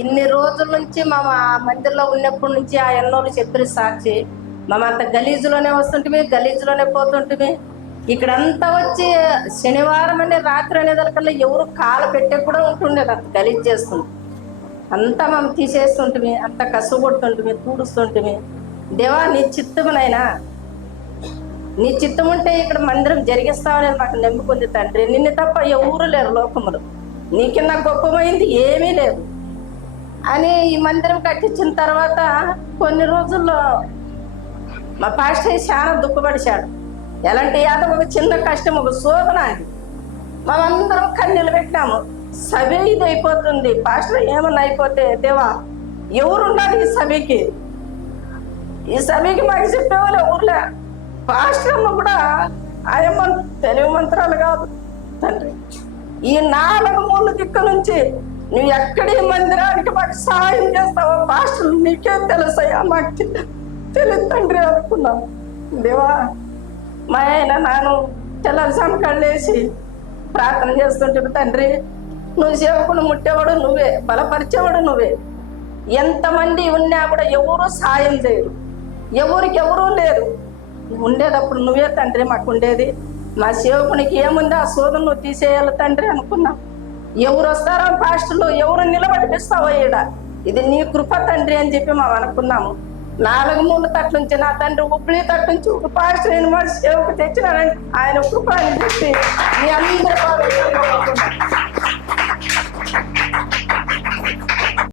ఇన్ని రోజుల నుంచి మందిరంలో ఉన్నప్పటి నుంచి ఆ ఎన్నోళ్ళు చెప్పిన సాక్షి అంత గలీజులోనే వస్తుంటివి, గలీజులోనే పోతుంటివి. ఇక్కడంతా వచ్చి శనివారం అనే రాత్రి అనేదానికల్లా ఎవరు కాలు పెట్టే కూడా ఉంటుండేది, అంత గలీజ్ చేస్తుంది. అంతా మేము తీసేస్తుంటివి, అంత కసుగొడుతుంటివి, తూడుస్తుంటివి. దేవా నీ చిత్తమునైనా, నీ చిత్తం ఉంటే ఇక్కడ మందిరం జరిగిస్తామని మాకు నమ్ముకుంది తండ్రి. నిన్ను తప్ప ఎవరు లేరు లోకములు, నీకిన్నా గొప్పమైంది ఏమీ లేదు అని ఈ మందిరం కట్టించిన తర్వాత కొన్ని రోజుల్లో మా పాస్టర్ చాలా దుఃఖపడిచాడు. ఎలాంటి యాదవ్ ఒక చిన్న కష్టం, ఒక శోధన అండి. మేమందరం కన్నీళ్ళు పెట్టినాము. సభ ఇది అయిపోతుంది, పాస్టర్ ఏమన్నా అయిపోతే దేవా ఎవరున్నారు ఈ సభకి? ఈ సభకి మాకు చెప్పేవాళ్ళు ఎవరులే. పాస్టర్ అమ్మ కూడా ఆయమ్మ తెలివి మంత్రాలు కాదు తండ్రి. ఈ 4 మూల దిక్కు నుంచి నువ్వు ఎక్కడి మందిరానికి మాకు సహాయం చేస్తావో పాస్టర్ నీకేం తెలుసయ్యా, మాకు తెలియదు తండ్రి అనుకున్నాను. దేవా మా ఆయన నాను తెల్లసాము కళ్ళేసి ప్రార్థన చేస్తుంటే తండ్రి నువ్వు సేవకుడు ముట్టేవాడు నువ్వే, బలపరిచేవాడు నువ్వే. ఎంతమంది ఉన్నా కూడా ఎవరు సాయం చేయరు, ఎవరికి ఎవరూ లేరు. ఉండేటప్పుడు నువ్వే తండ్రి మాకు ఉండేది. మా సేవకునికి ఏముంది ఆ శోధన నువ్వు తీసేయాలి తండ్రి అనుకున్నాం. ఎవరు వస్తారో పాస్టర్లు, ఎవరు నిలబడిపిస్తావో ఈడ, ఇది నీ కృప తండ్రి అని చెప్పి మేము అనుకున్నాము. 4 మూల తట్ల నుంచి నా తండ్రి ఉబ్బిలి తట్టు నుంచి ఒక పాస్టర్ అయిన మా సేవకు తెచ్చినాడని ఆయన కృప అని చెప్పి మీ అందరూ బాగా